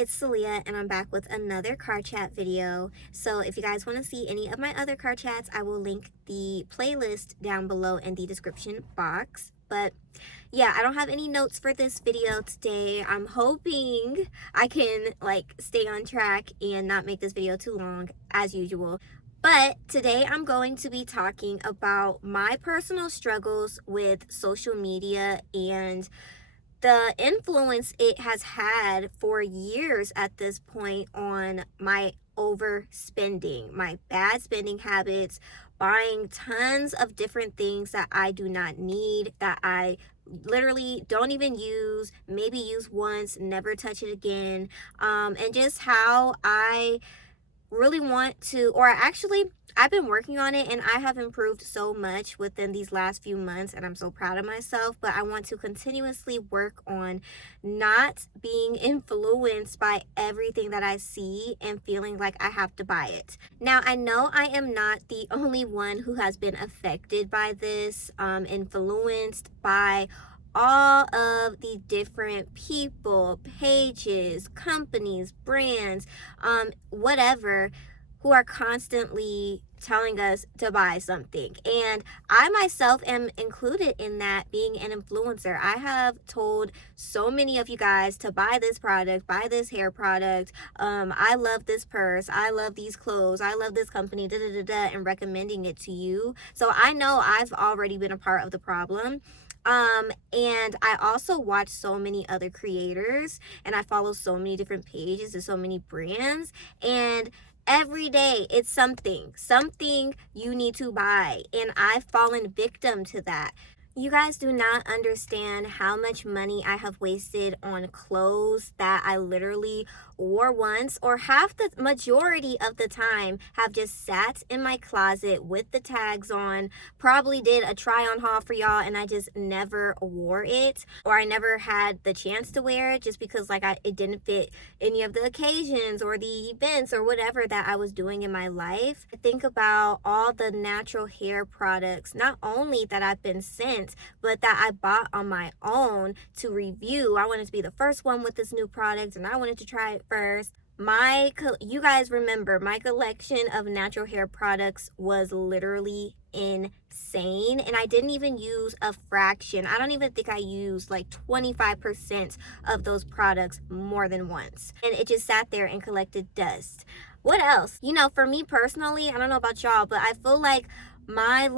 it's Celia and I'm back with another car chat video. So if you guys want to see any of my other car chats, I will link the playlist down below in the description box. But yeah, I don't have any notes for this video today. I'm hoping I can stay on track and not make this video too long as usual. But today I'm going to be talking about my personal struggles with social media and the influence it has had for years at this point on my overspending, my bad spending habits, buying tons of different things that I do not need, that I literally don't even use, maybe use once, never touch it again, and just how I really want to, or actually I've been working on it and I have improved so much within these last few months and I'm so proud of myself, but I want to continuously work on not being influenced by everything that I see and feeling like I have to buy it. Now, I know I am not the only one who has been affected by this, influenced by all of the different people, pages, companies, brands, whatever, who are constantly telling us to buy something. And I myself am included in that, being an influencer. I have told so many of you guys to buy this product, buy this hair product. I love this purse. I love these clothes. I love this company, da da da da, and recommending it to you. So I know I've already been a part of the problem. And I also watch so many other creators and I follow so many different pages and so many brands, and every day it's something you need to buy, and I've fallen victim to that. You guys do not understand how much money I have wasted on clothes that I literally wore once, or half the majority of the time have just sat in my closet with the tags on, probably did a try on haul for y'all and I just never wore it, or I never had the chance to wear it just because it didn't fit any of the occasions or the events or whatever that I was doing in my life. I think about all the natural hair products, not only that I've been sent, but that I bought on my own to review. I wanted to be the first one with this new product and I wanted to try it first. You guys remember my collection of natural hair products was literally insane, and I didn't even use a fraction. I don't even think I used 25% of those products more than once, and it just sat there and collected dust. What else? For me personally, I don't know about y'all, but I feel like my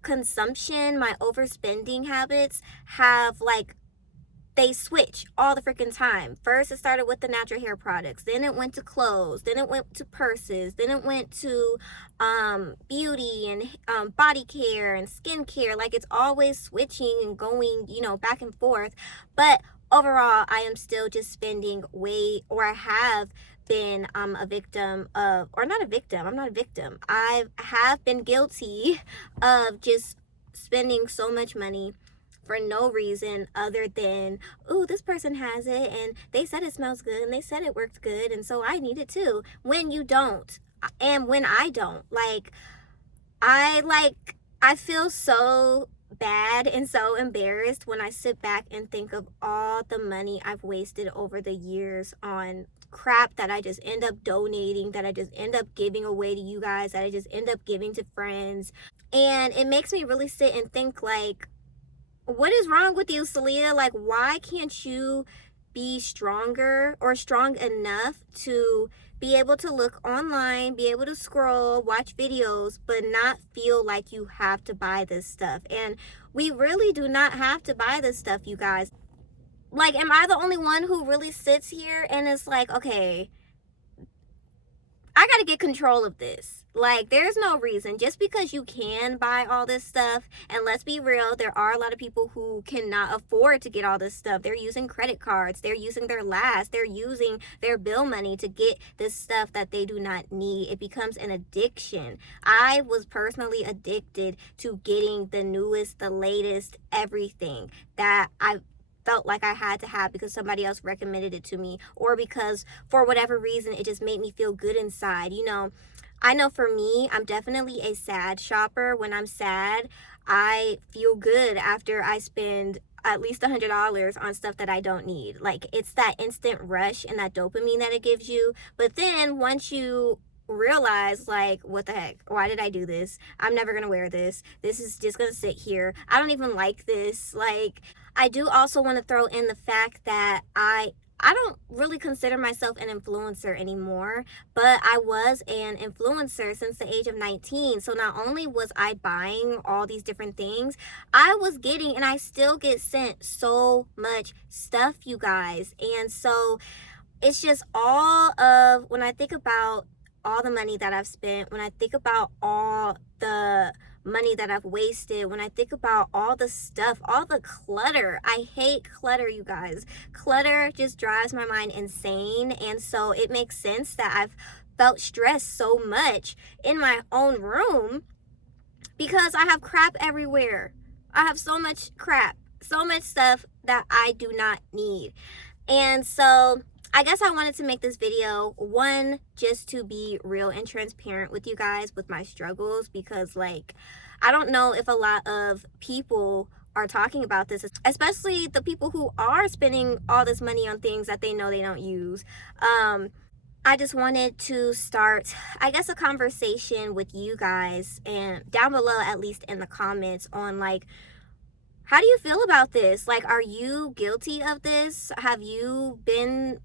consumption, my overspending habits have they switch all the freaking time. First it started with the natural hair products, then it went to clothes, then it went to purses, then it went to beauty and body care and skincare. It's always switching and going, back and forth. But overall, I am still just spending I have been a victim of, or not a victim, I'm not a victim. I have been guilty of just spending so much money for no reason other than, oh, this person has it and they said it smells good and they said it works good and so I need it too, when you don't. And when I don't, I feel so bad and so embarrassed when I sit back and think of all the money I've wasted over the years on crap that I just end up donating, that I just end up giving away to you guys, that I just end up giving to friends. And it makes me really sit and think, what is wrong with you, Celia? Why can't you be stronger or strong enough to be able to look online, be able to scroll, watch videos, but not feel like you have to buy this stuff? And we really do not have to buy this stuff, you guys. Am I the only one who really sits here and is okay, I gotta get control of this? There's no reason. Just because you can buy all this stuff, and let's be real, there are a lot of people who cannot afford to get all this stuff. They're using credit cards, they're using their last, they're using their bill money to get this stuff that they do not need. It becomes an addiction. I was personally addicted to getting the newest, the latest, everything that I felt like I had to have because somebody else recommended it to me, or because for whatever reason it just made me feel good inside. I know for me, I'm definitely a sad shopper. When I'm sad, I feel good after I spend at least $100 on stuff that I don't need. Like, it's that instant rush and that dopamine that it gives you. But then once you realize, like, what the heck, why did I do this? I'm never gonna wear this. This is just gonna sit here. I don't even like this. Like, I do also want to throw in the fact that I don't really consider myself an influencer anymore, but I was an influencer since the age of 19. So not only was I buying all these different things, I was getting, and I still get sent so much stuff, you guys. And so it's just all of, when I think about all the money that I've spent, when I think about all the money that I've wasted, when I think about all the stuff, all the clutter. I hate clutter, you guys. Clutter just drives my mind insane. And so it makes sense that I've felt stressed so much in my own room because I have crap everywhere. I have so much crap, so much stuff that I do not need. And so I guess I wanted to make this video, one, just to be real and transparent with you guys with my struggles, because like, I don't know if a lot of people are talking about this, especially the people who are spending all this money on things that they know they don't use. I just wanted to start, I guess, a conversation with you guys, and down below, at least in the comments, on like, how do you feel about this? Like, are you guilty of this? Have you been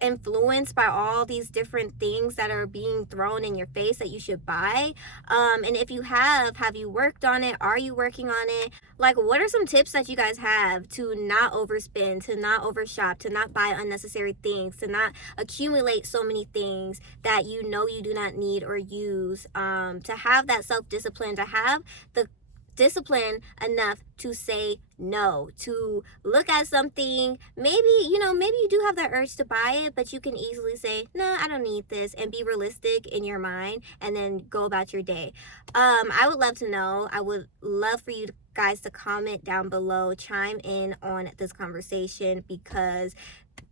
influenced by all these different things that are being thrown in your face that you should buy? And if you have you worked on it? Are you working on it? Like, what are some tips that you guys have to not overspend, to not overshop, to not buy unnecessary things, to not accumulate so many things that you know you do not need or use, to have that self-discipline, to have the discipline enough to say no, to look at something, maybe you do have that urge to buy it, but you can easily say, no, I don't need this, and be realistic in your mind, and then go about your day. I would love to know. I would love for you guys to comment down below, chime in on this conversation, because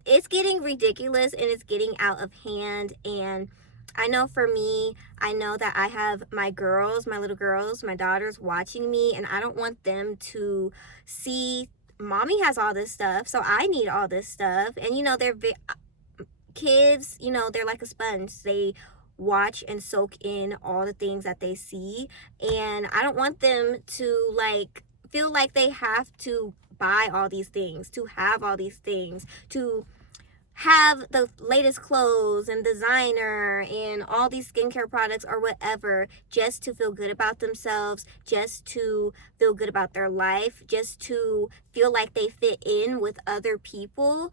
it's getting ridiculous and it's getting out of hand. And I know for me, I know that I have my girls, my little girls, my daughters watching me, and I don't want them to see mommy has all this stuff, so I need all this stuff. And they're kids, they're like a sponge. They watch and soak in all the things that they see, and I don't want them to like feel like they have to buy all these things, to have all these things, to have the latest clothes and designer and all these skincare products or whatever, just to feel good about themselves, just to feel good about their life, just to feel like they fit in with other people.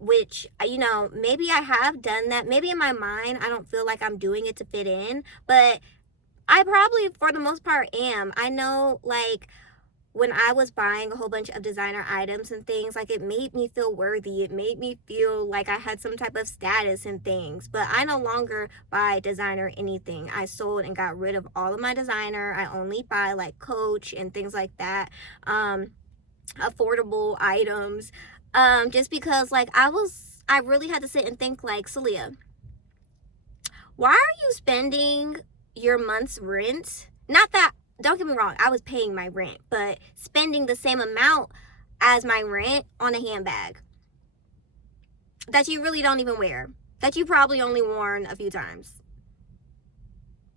Which, maybe I have done that. Maybe in my mind, I don't feel like I'm doing it to fit in, but I probably, for the most part, am. I know, like, when I was buying a whole bunch of designer items and things, like, it made me feel worthy. It made me feel like I had some type of status and things. But I no longer buy designer anything. I sold and got rid of all of my designer. I only buy like Coach and things like that, affordable items, just because like I really had to sit and think, like, Celia, why are you spending your month's rent? Not that, don't get me wrong, I was paying my rent, but spending the same amount as my rent on a handbag that you really don't even wear, that you probably only worn a few times.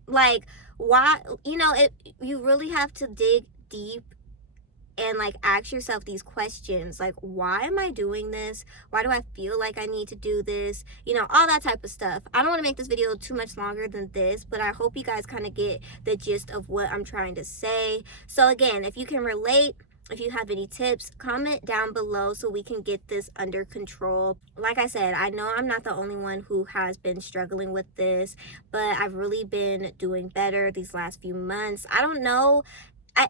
Like, why? You really have to dig deep and like ask yourself these questions, like, why am I doing this? Why do I feel like I need to do this? All that type of stuff. I don't want to make this video too much longer than this, but I hope you guys kind of get the gist of what I'm trying to say. So again, if you can relate, if you have any tips, comment down below so we can get this under control. Like I said, I know I'm not the only one who has been struggling with this, but I've really been doing better these last few months. I don't know,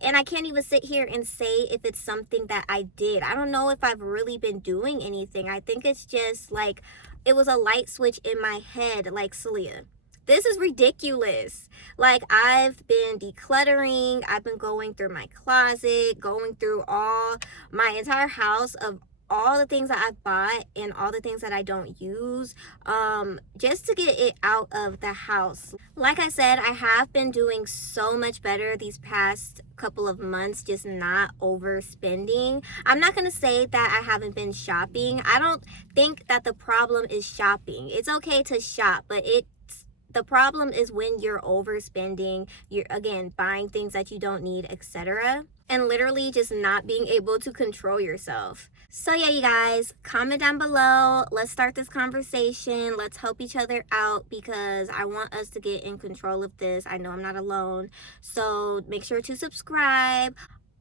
and I can't even sit here and say if it's something that I did. I don't know if I've really been doing anything. I think it's just like, it was a light switch in my head, like, Celia, this is ridiculous. Like, I've been decluttering. I've been going through my closet, going through all my entire house of all the things that I've bought and all the things that I don't use, just to get it out of the house. Like I said, I have been doing so much better these past couple of months, just not overspending. I'm not gonna say that I haven't been shopping. I don't think that the problem is shopping. It's okay to shop, but the problem is when you're overspending, you're again buying things that you don't need, etc. And literally just not being able to control yourself. So yeah, you guys, comment down below. Let's start this conversation. Let's help each other out because I want us to get in control of this. I know I'm not alone. So make sure to subscribe.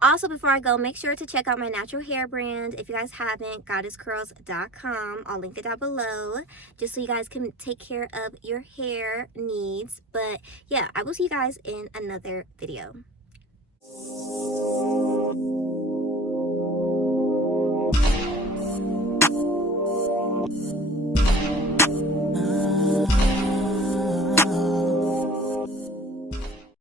Also, before I go, make sure to check out my natural hair brand. If you guys haven't, goddesscurls.com. I'll link it down below just so you guys can take care of your hair needs. But yeah, I will see you guys in another video.